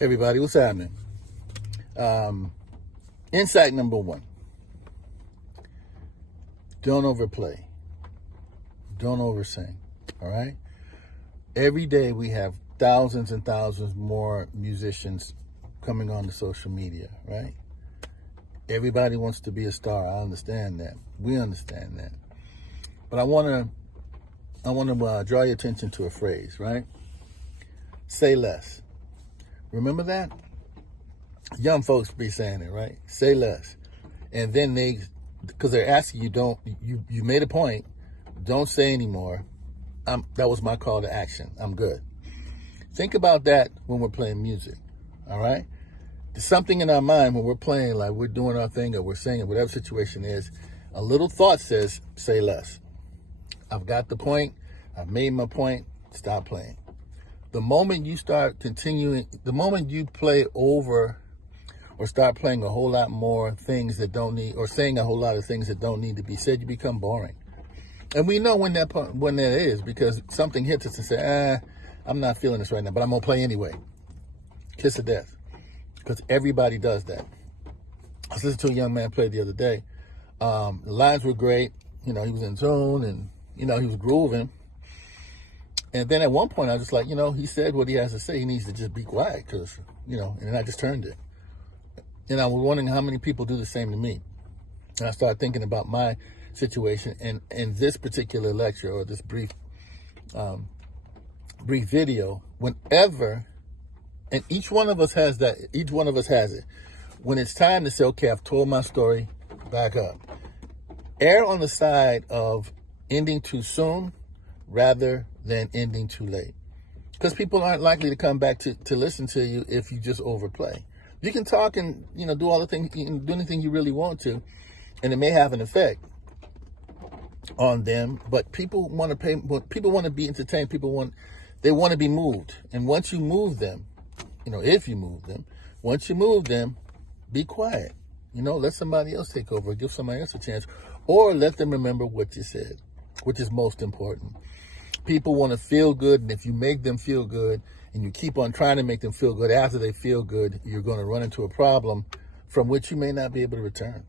Everybody, what's happening? Insight number one. Don't overplay. Don't oversing. All right? Every day we have thousands and thousands more musicians coming on to social media, right? Everybody wants to be a star. I understand that. We understand that. But I want to draw your attention to a phrase, right? Say less. Remember that? Young folks be saying it, right? Say less. And then because they're asking you, you made a point, don't say anymore. That was my call to action. I'm good. Think about that when we're playing music, all right? There's something in our mind when we're playing, like we're doing our thing or we're singing, whatever situation is, a little thought says, say less. I've got the point. I've made my point. Stop playing. The moment you start continuing, the moment you play over or start playing a whole lot more things that don't need, or saying a whole lot of things that don't need to be said, you become boring. And we know when that is, because something hits us and say, I'm not feeling this right now, but I'm going to play anyway. Kiss of death. Because everybody does that. I was listening to a young man play the other day. The lines were great. He was in tune and, he was grooving. And then at one point I was just like, he said what he has to say. He needs to just be quiet because, and then I just turned it. And I was wondering how many people do the same to me. And I started thinking about my situation. And in this particular lecture or this brief video, whenever, and each one of us has that, each one of us has it. When it's time to say, okay, I've told my story, back up. Err on the side of ending too soon rather than ending too late. Because people aren't likely to come back to listen to you if you just overplay. You can talk and, do all the things, you can do anything you really want to, and it may have an effect on them, but people want to pay, people want to be entertained, they want to be moved. And once you move them, if you move them, once you move them, be quiet. Let somebody else take over, give somebody else a chance, or let them remember what you said, which is most important. People want to feel good, and if you make them feel good, and you keep on trying to make them feel good after they feel good, you're going to run into a problem from which you may not be able to return.